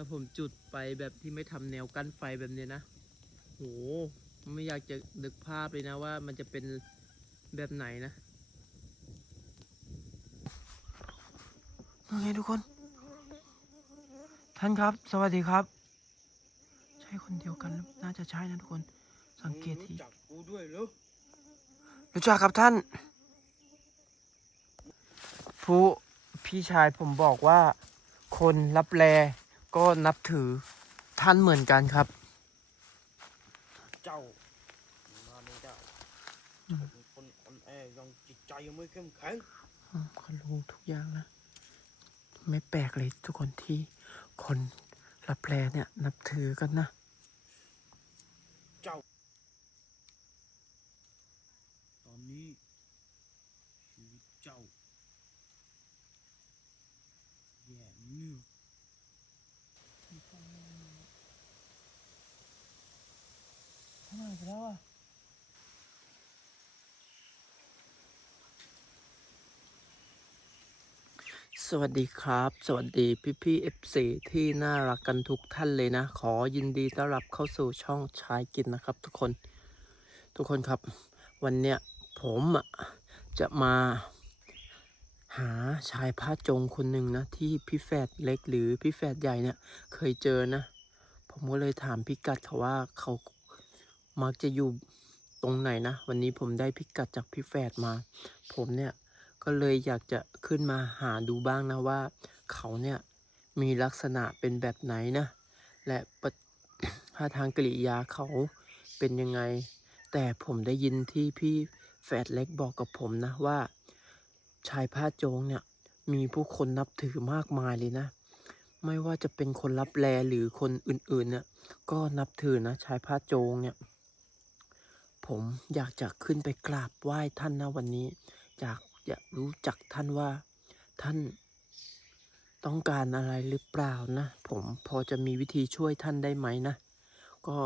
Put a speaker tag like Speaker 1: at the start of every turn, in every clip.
Speaker 1: ถ้าผมจุดไปแบบที่ไม่ทำแนวกั้นไฟแบบเนี้ยนะโหไม่อยากจะนึกภาพเลยนะว่ามันจะเป็นแบบไหนนะยังไงทุกคน ท่านครับ สวัสดีครับ ใช่คนเดียวกันหรือน่าจะใช่นะทุกคน สังเกตที่
Speaker 2: รู้จักกูด้วยเหรอ
Speaker 1: รู้จักครับท่าน ผู้พี่ชายผมบอกว่า คนรับแล ก็นับถือท่านเหมือนกันครับ
Speaker 2: เจ้ามาไม่ได้เจ้าเป็นคนอ่อนแอยังจิตใจยังไม่เข้มแข็ง
Speaker 1: อืมเขารู้ทุกอย่างนะ ไม่แปลกเลยทุกคนที่คนรับแลเนี่ย นับถือกันนะ
Speaker 2: เจ้า ตอนนี้ชีวิตเจ้าแย่เนื้อ
Speaker 1: ทำไมไปแล้วอะสวัสดีครับ สวัสดีพี่พี่เอฟซีที่น่ารักกันทุกท่านเลยนะ ขอยินดีต้อนรับเข้าสู่ช่องชายกินนะครับ ทุกคน ทุกคนครับ วันเนี้ยผมอะจะมาหาชายผ้าจงคนหนึ่งนะ ที่พี่แฝดเล็กหรือพี่แฝดใหญ่เนี่ย เคยเจอนะ ผมก็เลยถามพิกัดเขาว่าเขา มักจะอยู่ตรงไหนนะ วันนี้ผมได้พิกัดจากพี่แฝดมา ผมเนี่ยก็เลยอยากจะขึ้นมาหาดูบ้างนะว่า เขาเนี่ยมีลักษณะเป็นแบบไหนนะ และปะท่าทางกริยาเขาเป็นยังไง แต่ผมได้ยินที่พี่แฝดเล็กบอกกับผมนะว่า ชายผ้าโจงเนี่ยมีผู้คนนับถือมากมายเลยนะ ไม่ว่าจะเป็นคนรับแลหรือคนอื่นๆเนี่ยก็นับถือนะชายผ้าโจงเนี่ย ผมอยากจะขึ้นไปกราบไหว้ท่านนะวันนี้ อยากอยากรู้จักท่านว่าท่านต้องการอะไรหรือเปล่านะ ผมพอจะมีวิธีช่วยท่านได้ไหมนะ ก็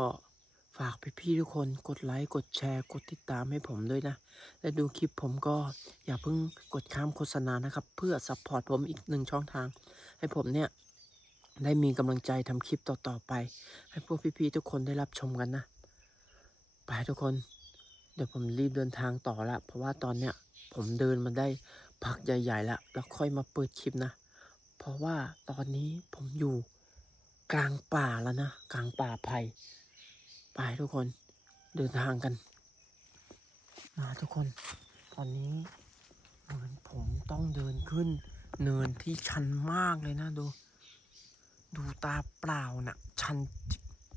Speaker 1: ฝากพี่ๆทุกคนกดไลค์กดแชร์กดติดตามให้ผมด้วยนะ และดูคลิปผมก็อย่าเพิ่งกดข้ามโฆษณานะครับ เพื่อซัพพอร์ตผมอีกหนึ่งช่องทาง ให้ผมเนี่ยได้มีกำลังใจทำคลิปต่อๆไป ให้พวกพี่ๆทุกคนได้รับชมกันนะ ไปทุกคน เดี๋ยวผมรีบเดินทางต่อละ เพราะว่าตอนเนี้ยผมเดินมาได้พักใหญ่ๆล้วแล้วค่อยมาเปิดคลิปนะ เพราะว่าตอนนี้ผมอยู่กลางป่าแล้วนะ กลางป่าไผ่ไปทุกคนเดินทางกัน มาทุกคน ตอนนี้เหมือนผมต้องเดินขึ้น เนินที่ชันมากเลยนะดู ดูตาเปล่านะ่ะชัน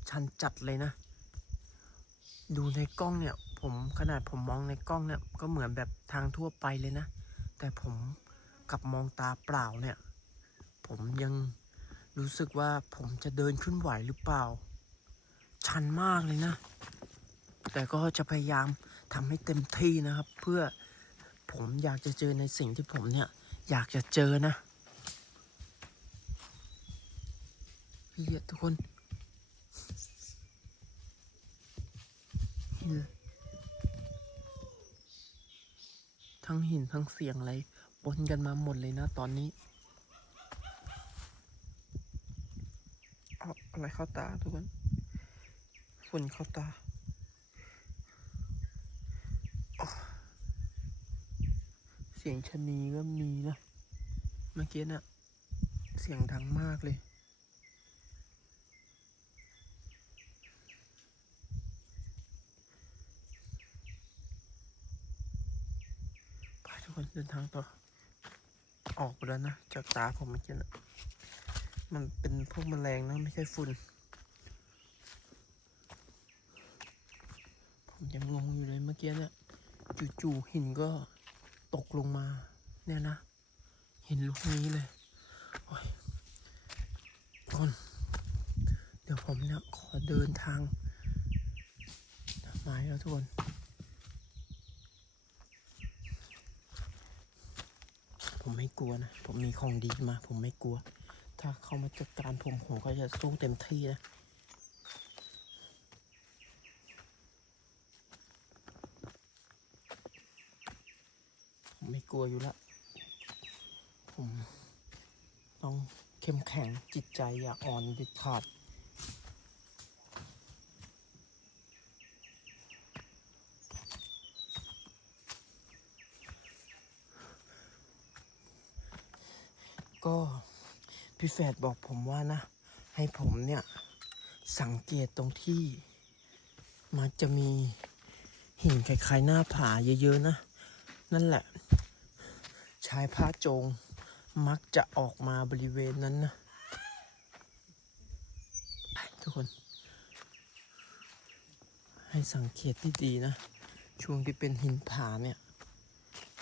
Speaker 1: ชันจัดเลยนะ ดูในกล้องเนี่ย ผมขนาดผมมองในกล้องเนี่ย ก็เหมือนแบบทางทั่วไปเลยนะ แต่ผมกลับมองตาเปล่าเนี่ย ผมยังรู้สึกว่าผมจะเดินขึ้นไหวหรือเปล่า ชันมากเลยนะ แต่ก็จะพยายามทำให้เต็มที่นะครับ เพื่อผมอยากจะเจอในสิ่งที่ผมเนี่ย อยากจะเจอนะพี่ทุกคน เห็นทั้งหินทั้งเสียงอะไรปนกันมาหมดเลยนะตอนนี้เอาอะไรเข้าตาทุกคนฝุ่นเข้าตาเสียงชนีก็มีนะ เมื่อกี้น่ะ เสียงดังมากเลย ไปทุก คนเดินทางต่อ ออกไปแล้วนะ จากตาผมเมื่อกี้นะมันเป็นพวกแมลงนะ ไม่ใช่ฝุ่น ผมยังงงอยู่เลยเมื่อกี้เนี่ยจู่ๆหินก็ตกลงมา เนี่ยนะ หินลูกนี้เลยโอ้ยทุกคนเดี๋ยวผมเนี่ยขอเดินทางไม้แล้วทุกคน ผมไม่กลัวนะ ผมมีของดีมา ผมไม่กลัว ถ้าเขามาจัดการผมผมก็จะสู้เต็มที่นะผมไม่กลัวอยู่ล้วผมต้องเข้มแข็งจิตใจอย่าอ่อนเด็ดขาด ก็พี่แฝดบอกผมว่านะ ให้ผมเนี่ย สังเกตตรงที่ มันจะมีหินคล้ายๆหน้าผาเยอะๆนะ นั่นแหละ ชายผ้าโจงมักจะออกมาบริเวณนั้นนะ ทุกคน ให้สังเกตดีๆนะ ช่วงที่เป็นหินผาเนี่ย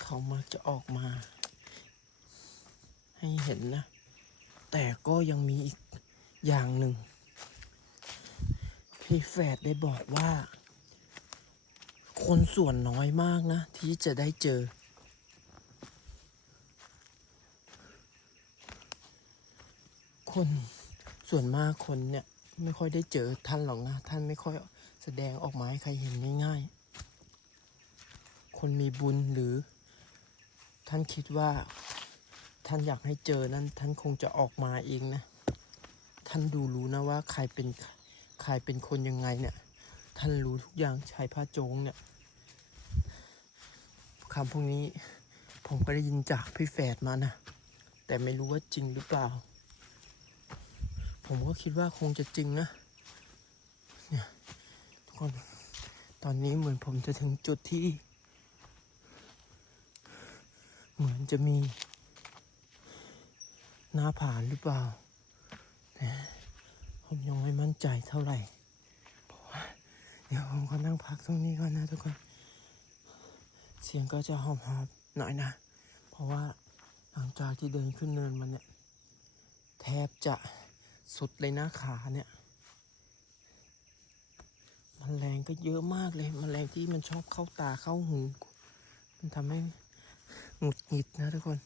Speaker 1: เขามักจะออกมา ให้เห็นนะ แต่ก็ยังมีอีกอย่างหนึ่งพี่แฝดได้บอกว่า คนส่วนน้อยมากนะ ที่จะได้เจอ คนส่วนมากคนเนี่ยไม่ค่อยได้เจอท่านหรอกนะ ท่านไม่ค่อยแสดงออกมาให้ใครเห็นง่ายๆ คนมีบุญหรือท่านคิดว่า ท่านอยากให้เจอนั้นท่านคงจะออกมาเองนะ ท่านดูรู้นะว่าใครเป็นใครเป็นคนยังไงเนี่ย ท่านรู้ทุกอย่างชายผ้าโจงเนี่ยคำพวกนี้ผมก็ได้ยินจากพี่แฝดมานะ แต่ไม่รู้ว่าจริงหรือเปล่า ผมก็คิดว่าคงจะจริงนะ เนี่ยทุกคน ตอนนี้เหมือนผมจะถึงจุดที่ เหมือนจะมี หน้าผาหรือเปล่า ผมยังไม่มั่นใจเท่าไหร่ เพราะว่าเดี๋ยวผมก็นั่งพักตรงนี้ก่อนนะทุกคน เสียงก็จะหอบหอบหน่อยนะ เพราะว่าหลังจากที่เดินขึ้นเนินมาเนี่ย แทบจะสุดเลยนะขาเนี่ยมันแมลงก็เยอะมากเลยมันแมลงที่มันชอบเข้าตาเข้าหู มันทำให้หงุดหงิดนะทุกคน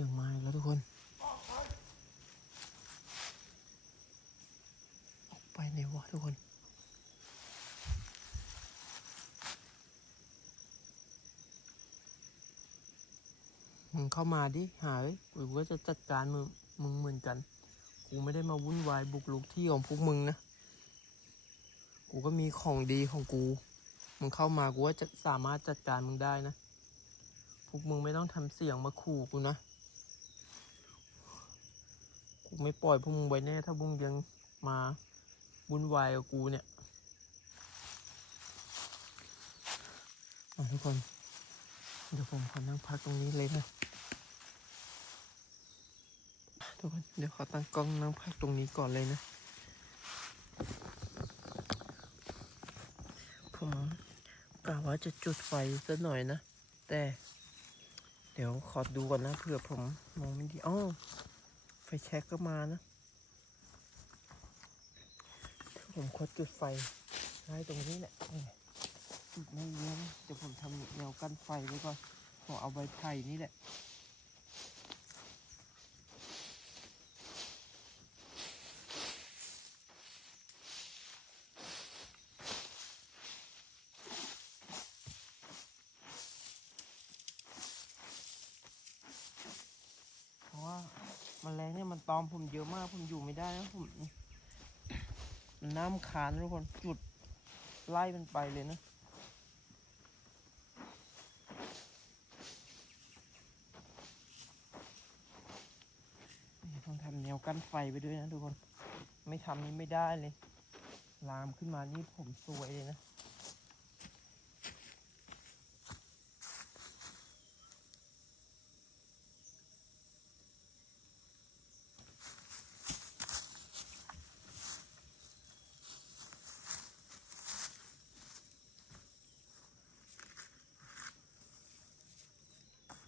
Speaker 1: สียงไม้แล้วทุกคน ออกไปไหนวะทุกคน มึงเข้ามาดิ หาเอ้ยกูก็จะจัดการมึงมึงเหมือนกัน กูไม่ได้มาวุ่นวายบุกลุกที่ของพวกมึงนะ กูก็มีของดีของกู มึงเข้ามากูว่าจะสามารถจัดการมึงได้นะพวกมึงไม่ต้องทำเสียงมาขู่กูนะ ไม่ปล่อยพวกมึงไว้แน่ ถ้าพวกมึงยังมาวุ่นวายกับกูเนี่ยทุกคน เดี๋ยวผมขอนั่งพักตรงนี้เลยนะ ทุกคน เดี๋ยวขอตั้งกล้องนั่งพักตรงนี้ก่อนเลยนะ ผมกะว่าจะจุดไฟสักหน่อยนะ แต่ เดี๋ยวขอดูก่อนนะเผื่อผมมองไม่ดีอ้อ ไฟแช็กก็มานะถ้าผมคดจุดไฟไว้ตรงนี้แหละนี่จุดไม่เยอะนะเดี๋ยวผมทำแนวกั้นไฟไว้ก่อนผมเอาใบไผ่นี่แหละ เพราะว่าแมลง เยอะมากผมอยู่ไม่ได้นะผมน้ำคานทุกคนจุดไล่มันไปเลยนะต้องทำแนวกั้นไฟไปด้วยนะทุกคน ไม่ทำนี้ไม่ได้เลย ลามขึ้นมานี่ผมสวยเลยนะ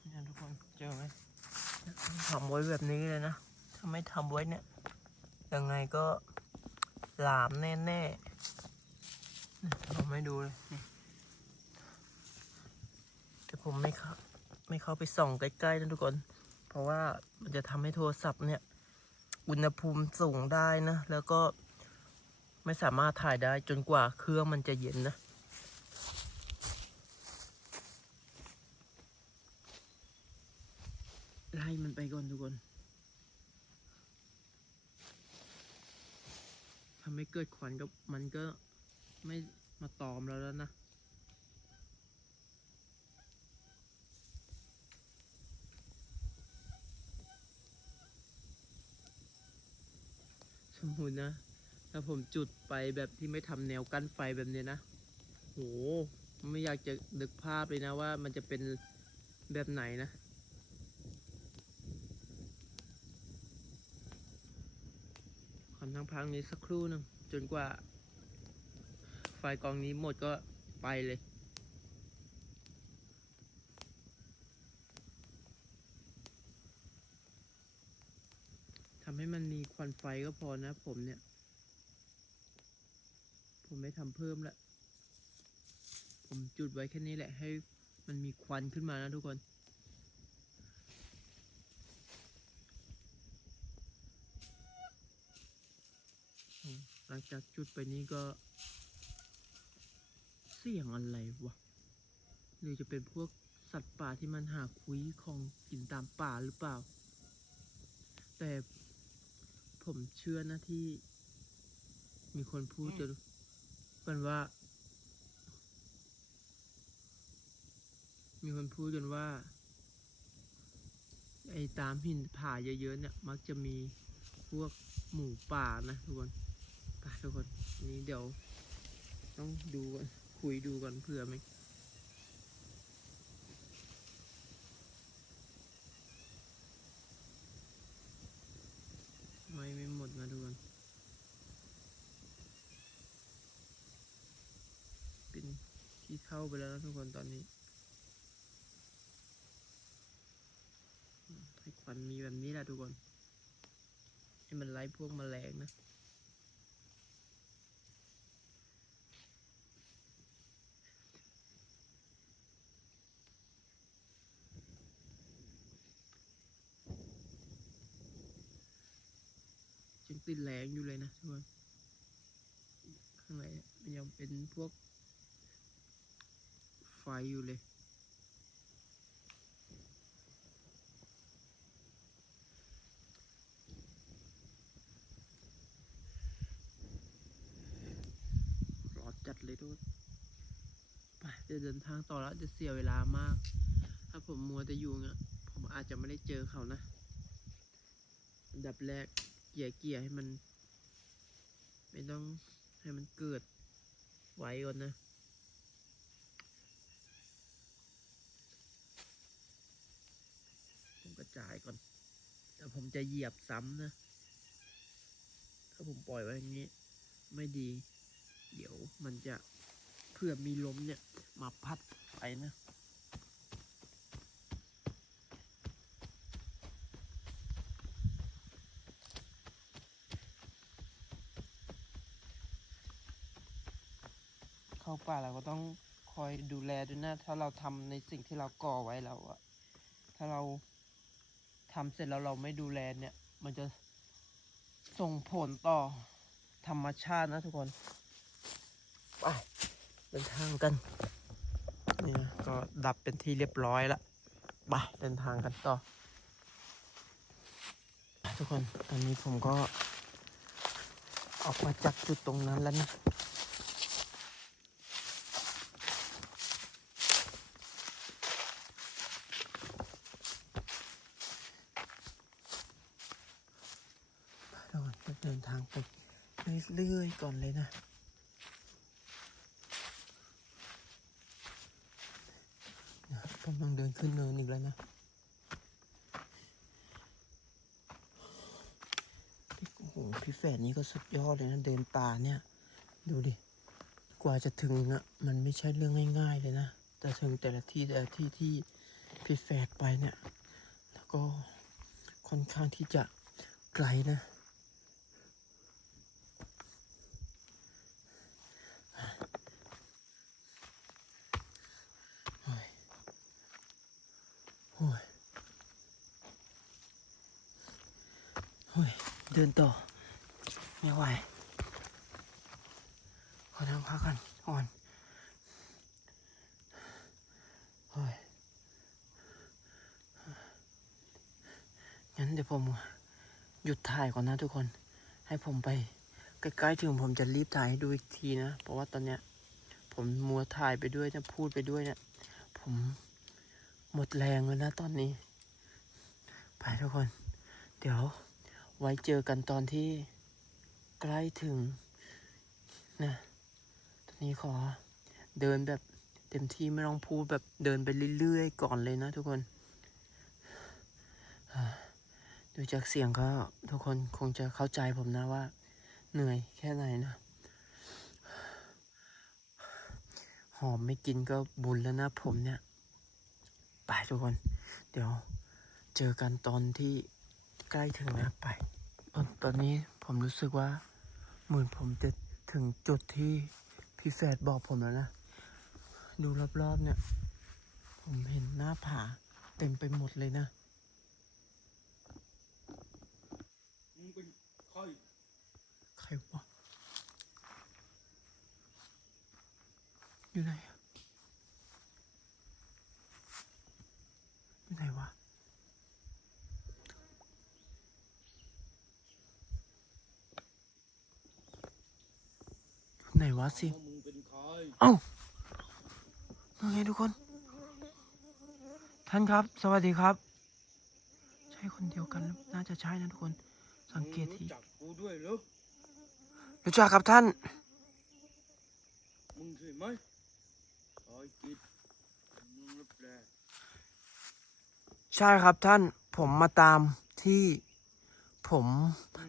Speaker 1: เนี่ยทุกคนเจอไหมทำไว้แบบนี้เลยนะ ถ้าไม่ ทำไว้เนี่ย ยังไงก็หลามแน่ๆเราไม่ดูเลยแต่ผมไม่เข้าไม่เข้าไปส่องใกล้ๆนะทุกคน เพราะว่ามันจะทำให้โทรศัพท์เนี่ย อุณหภูมิสูงได้นะ แล้วก็ไม่สามารถถ่ายได้จนกว่าเครื่องมันจะเย็นนะไล่มันไปก่อนทุกคน ทำให้เกิดควันก็มันก็ไม่มาตอมเราแล้วนะ สมมุตินะ ถ้าผมจุดไปแบบที่ไม่ทำแนวกั้นไฟแบบนี้นะ โห ไม่อยากจะนึกภาพเลยนะว่ามันจะเป็นแบบไหนนะ ขอนั่ง พักนี้สักครู่หนึ่งจนกว่า ไฟกองนี้หมดก็ไปเลย ทำให้มันมีควันไฟก็พอนะผมเนี่ย ผมไม่ทำเพิ่มละ ผมจุดไว้แค่นี้แหละให้มันมีควันขึ้นมานะทุกคน หลังจากจุดไปนี้ก็ เสียงอะไรวะ หรือจะเป็นพวกสัตว์ป่าที่มันหาคุยของกินตามป่าหรือเปล่า แต่ผมเชื่อนะที่ มีคนพูดจะกันว่า มีคนพูดกันว่า ไอ้ตามหินผาเยอะๆเนี่ย มักจะมีพวกหมูป่านะทุกคน ไปทุกคนนี้เดี๋ยว ต้องดูกันคุยดูกันเผื่อไหมไม่ไม่หมดนะทุกคนเป็นที่เข้าไปแล้วนะทุกคนตอนนี้ให้ควันมีแบบนี้แหละทุกคน ให้มันไล่พวกแมลงนะ ติดแรงอยู่เลยนะทุกคนข้างในมันยังเป็นพวก ไฟอยู่เลยร้อนจัดเลยทุกคนไปจะเดินทางต่อแล้วจะเสียเวลามาก ถ้าผมมัวแต่อยู่เงี้ยผมอาจจะไม่ได้เจอเขานะ อันดับแรก เกี่ยเกี่ยให้มัน ไม่ต้องให้มันเกิดไว้ก่อนนะผมกระจายก่อนแต่ผมจะเหยียบซ้ำนะ ถ้าผมปล่อยไว้อย่างนี้ ไม่ดี เดี๋ยวมันจะเพื่อมีลมเนี่ย มาพัดไปนะ เข้าป่าเราก็ต้องคอยดูแลด้วยนะ ถ้าเราทำในสิ่งที่เราก่อไว้แล้วอะถ้าเราทำเสร็จแล้วเราไม่ดูแลเนี่ย มันจะส่งผลต่อธรรมชาตินะทุกคนไปเดินทางกันนี่นะก็ดับเป็นที่เรียบร้อยละไปเดินทางกันต่อ ทุกคนตอนนี้ผมก็ออกมาจากจุดตรงนั้นแล้วนะ เดินทางไปเรื่อยๆก่อนเลยนะ กำลังเดินขึ้นเนินอีกแล้วนะโอ้โหพี่แฝดนี่ก็สุดยอดเลยนะ เดินป่าเนี่ย ดูดิ กว่าจะถึงอะมันไม่ใช่เรื่องง่าย ๆ เลยนะ แต่ถึงแต่ละที่แต่ละที่ที่พี่แฝดไปเนี่ย แล้วก็ค่อนข้างที่จะไกลนะ โอ้ยโอ้ยโอ้ย เดินต่อ ไม่ไหว ขอนั่งพักก่อนก่อนโอ้ยงั้นเดี๋ยวผมหยุดถ่ายก่อนนะทุกคน ให้ผมไป ใกล้ๆถึงผมจะรีบถ่ายให้ดูอีกทีนะ เพราะว่าตอนเนี้ย ผมมัวถ่ายไปด้วยนะพูดไปด้วยเนี่ย ผมหมดแรงแล้วนะตอนนี้ ไปทุกคน เดี๋ยว ไว้เจอกันตอนที่ใกล้ถึงนะตอนนี้ขอเดินแบบเต็มที่ไม่ต้องพูดแบบเดินไปเรื่อยๆ ก่อนเลยนะทุกคน ดูจากเสียงก็ทุกคนคงจะเข้าใจผมนะว่า เหนื่อยแค่ไหนนะ หอมไม่กินก็บุญแล้วนะผมเนี่ย ไปทุกคน เดี๋ยวเจอกันตอนที่ ใกล้ถึงนะไป ตอนตอนนี้ผมรู้สึกว่าเหมือนผมจะถึงจุดที่พี่แฟดบอกผมแล้วนะ ดูรอบๆเนี่ย ผมเห็นหน้าผาเต็มไปหมดเลยนะ
Speaker 2: มึงเป็นใคร
Speaker 1: ใครวะอยู่ไหนอะอยู่ไหนวะ อยู่ ไหนวะสิ
Speaker 2: ว่ามึงเป็นใคร
Speaker 1: เอ้าว่าไงทุกคน ท่านครับ สวัสดีครับ ใช่คนเดียวกันหรือน่าจะใช่นะทุกคน สังเกต
Speaker 2: มึ
Speaker 1: ที่
Speaker 2: รู้จักกูด้วยเหรอ
Speaker 1: รู้จักครับท่าน
Speaker 2: มึงใช่ไหมไอ้กิจมึงรับแล
Speaker 1: ใช่ครับท่าน ผมมาตามที่ผม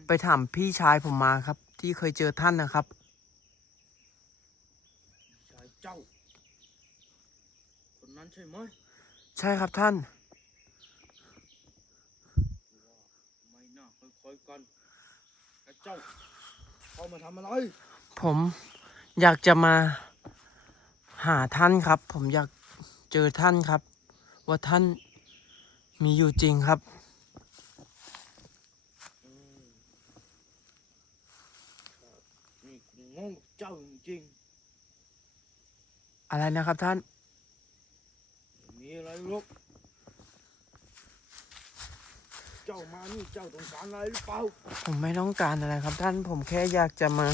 Speaker 1: ไปถามพี่ชายผมมาครับ ที่เคยเจอท่านนะครับ
Speaker 2: ชายเจ้า คนนั้น ใช่ไหม
Speaker 1: ใช่ครับท่าน
Speaker 2: ว่าไม่น่าค่อยๆกันไอ้เจ้าเข้ามาทำอะไร
Speaker 1: ผมอยากจะมาหาท่านครับ ผมอยากเจอท่านครับ ว่าท่านมีอยู่จริงครับ
Speaker 2: อืมครับนี่กูงงกับเจ้าจริง
Speaker 1: อะไรนะครับท่าน
Speaker 2: ๆไม่มีอะไรหรอกเจ้ามานี่เจ้าต้องการอะไรหรือเปล่า
Speaker 1: ผมไม่ต้องการอะไรครับท่านผมแค่อยากจะมา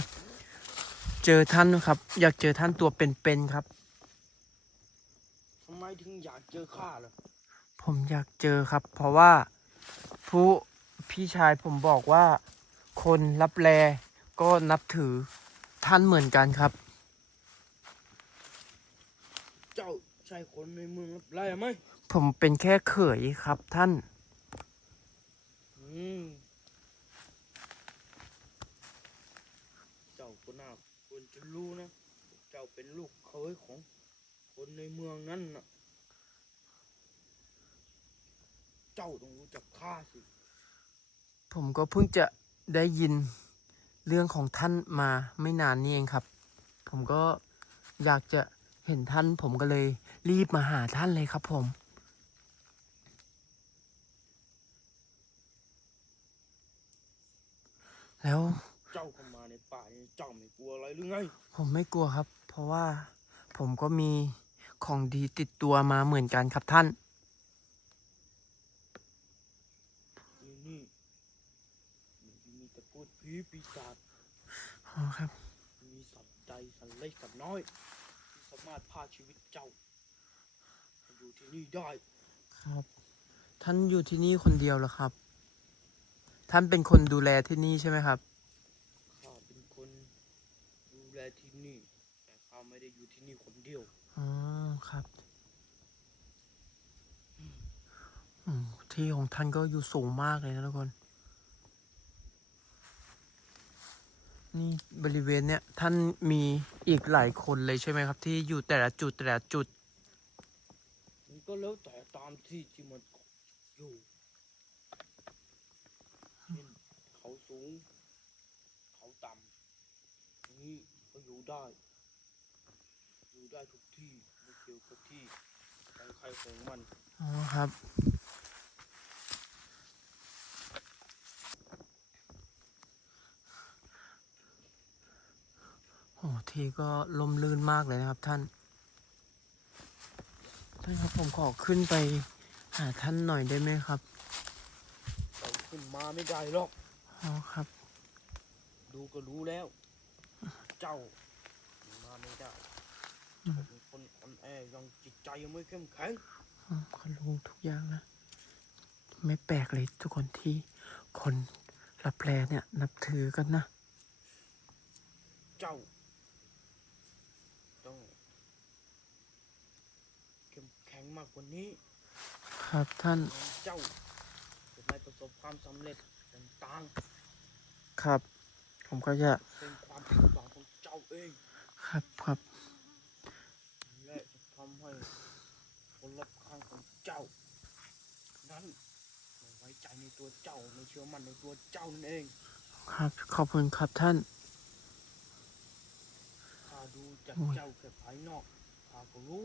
Speaker 1: เจอท่านครับ อยากเจอท่านตัวเป็นๆครับ
Speaker 2: ทำไมถึงอยากเจอข้าล่ะ
Speaker 1: ผมอยากเจอครับ เพราะว่าผู้พี่ชายผมบอกว่าคนรับแลก็นับถือท่านเหมือนกันครับ
Speaker 2: เจ้า ใช่คนในเมืองรับไรไหม
Speaker 1: ผมเป็นแค่เขยครับท่าน
Speaker 2: อืมเจ้าก็น่าควรจะรู้นะ เจ้าเป็นลูกเขยของคนในเมืองนั้นนะเจ้าต้องรู้จักข้าสิ
Speaker 1: ผมก็เพิ่งจะได้ยินเรื่องของท่านมาไม่นานนี้เองครับ ผมก็อยากจะเห็นท่านผมก็เลย รีบมาหาท่านเลยครับผม แล้ว
Speaker 2: เจ้าเข้ามาในป่านี่เจ้าไม่กลัวอะไรหรือไง
Speaker 1: ผมไม่กลัวครับ เพราะว่าผมก็มีของดีติดตัวมาเหมือนกันครับท่าน
Speaker 2: นี่นี่มันมีแต่พูดผีปีศาจ
Speaker 1: อ๋อครับ
Speaker 2: มีสัตว์ใดสัตว์เล็กสัตว์น้อยที่สามารถพาชีวิตเจ้ามา อยู่ที่นี่ได้
Speaker 1: ครับ ท่านอยู่ที่นี่คนเดียวเหรอครับ ท่านเป็นคนดูแลที่นี่ใช่ไหมครับ
Speaker 2: ข้าเป็นคนดูแลที่นี่ แต่ข้าไม่ได้อยู่ที่นี่คนเดียว
Speaker 1: อ๋อ ครับอืมที่ของท่านก็อยู่สูงมากเลยนะทุกคน นี่บริเวณเนี้ยท่านมีอีกหลายคนเลยใช่ไหมครับ ที่อยู่แต่ละจุดแต่ละจุด
Speaker 2: มันก็แล้วแต่ตาม ที่ที่มันอยู่เช่นเขาสูง เขาต่ำนี่ก็อยู่ได้ อยู่ได้ทุกที่ไม่เกี่ยวกับที่ของใครของมัน
Speaker 1: อ๋อครับโอ้ทีก็ลมลื่นมากเลยนะครับท่าน ท่านครับผมขอขึ้นไป หาท่านหน่อยได้ไหมครับ
Speaker 2: แต่ขึ้นมาไม่ได้หรอก
Speaker 1: อ๋อครับ
Speaker 2: ดูก็รู้แล้ว เจ้าขึ้นมาไม่ได้
Speaker 1: อืม
Speaker 2: เป็นคนอ่อนแอยังจิตใจยังไม่เข้มแข็ง
Speaker 1: อืมเขารู้ทุกอย่างนะ ไม่แปลกเลยทุกคนที่คนรับแลเนี่ย นับถือกันนะ
Speaker 2: เจ้า ต้องเข้มแข็งมากกว่านี้
Speaker 1: ครับท่าน
Speaker 2: งั้นเจ้าจะไม่ประสบความสำเร็จต่าง
Speaker 1: ครับ ผมก็จะ
Speaker 2: ๆเป็นความผิดหวังของเจ้าเอง
Speaker 1: ครับครับ
Speaker 2: และจะทำให้คนรอบข้างของเจ้า นั้นไม่ไว้ใจในตัวเจ้าไม่เชื่อมั่นในตัวเจ้านั่นเอง
Speaker 1: ครับขอบคุณครับท่าน
Speaker 2: ข้าดูจาก
Speaker 1: โอ้ย
Speaker 2: เจ้าแค่ภายนอกข้าก็รู้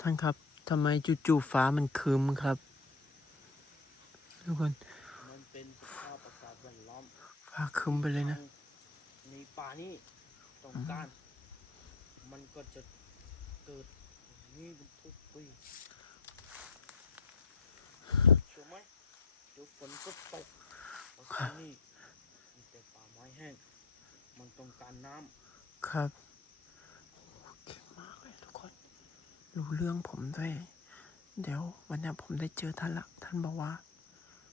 Speaker 1: ท่านครับทำไมจู่ๆฟ้ามันครึ้มครับทุกคน
Speaker 2: มันเป็นสภาพอากาศแวดล้อม
Speaker 1: ฟ้าครึ้มไปเลยนะ
Speaker 2: ในป่านี้ต้องการมันก็จะเกิดอย่างนี้เป็นทุกปีเชื่อไหมเดี๋ยวฝนก็ตกเพราะที่นี่มีแต่ป่าไม้แห้ง มันต้องการน้ำ
Speaker 1: ครับเก่งมากเลยทุกคน รู้เรื่องผมด้วย เดี๋ยววันเนี้ยผมได้เจอท่านละ ท่านบอกว่า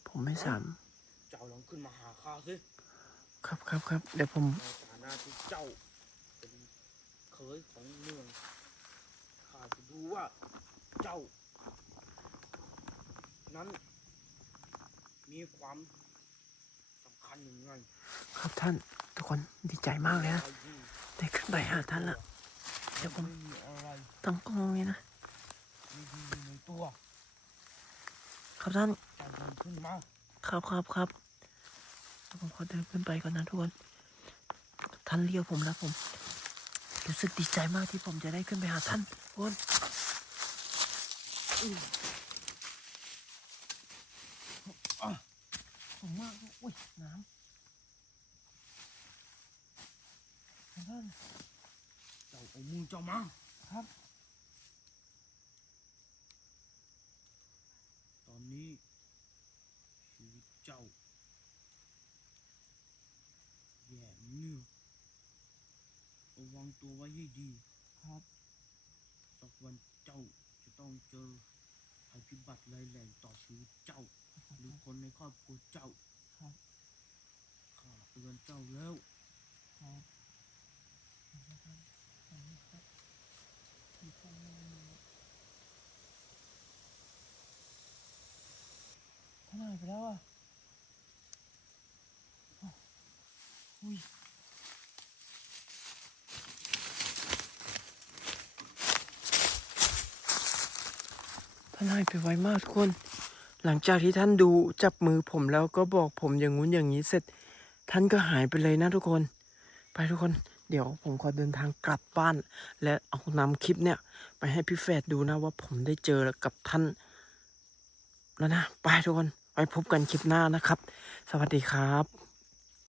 Speaker 1: ผมไม่สาม
Speaker 2: เจ้าลองขึ้นมาหาข้าสิ
Speaker 1: ครับครับครับเดี๋ยวผม
Speaker 2: ในฐานะที่เจ้าเป็นเคยของเมืองข้าจะดูว่าเจ้า นั้น มีความสำคัญยังไง
Speaker 1: ครับท่านทุกคนดีใจมากเลยนะ
Speaker 2: อะไรที่
Speaker 1: ได้ขึ้นไปหาท่านละเดี๋ยวผม
Speaker 2: ไม่มีอะไร
Speaker 1: ต้องกล้องเลยนะ
Speaker 2: ไม่ดีอยู่ในตัว
Speaker 1: ครับท่าน
Speaker 2: เจ้าเดินขึ้นมา
Speaker 1: ครับครับครับผมขอเดินขึ้นไปก่อนนะทุกคนท่านเรียกผมแล้วผมรู้สึกดีใจมากที่ผมจะได้ขึ้นไปหาท่านทุกคนอื้ออะผมมากเลยอุ้ยน้ำท่าน
Speaker 2: เจ้าเอามือเจ้ามา
Speaker 1: ครับ
Speaker 2: ตอนนี้ ชีวิตเจ้า แย่เนื้อระวังตัวไว้ให้ดี
Speaker 1: ครับ
Speaker 2: สักวันเจ้าจะต้องเจอภัยพิบัติร้ายแรงต่อชีวิตเจ้า หรือคนในครอบครัวเจ้า
Speaker 1: ครับ
Speaker 2: ข้าเตือนเจ้าแล้ว
Speaker 1: ครับท่านหายไปแล้วอะอ้าวอุ้ย ท่านหายไปไวมากทุกคน หลังจากที่ท่านดูจับมือผมแล้วก็บอกผมอย่างงู้นอย่างนี้เสร็จ ท่านก็หายไปเลยนะทุกคน ไปทุกคนเดี๋ยวผมขอเดินทางกลับบ้าน และเอานำคลิปเนี่ย ไปให้พี่แฟดดูนะว่าผมได้เจอกับท่าน แล้วนะ ไปทุกคนไปพบกันคลิปหน้านะครับ สวัสดีครับ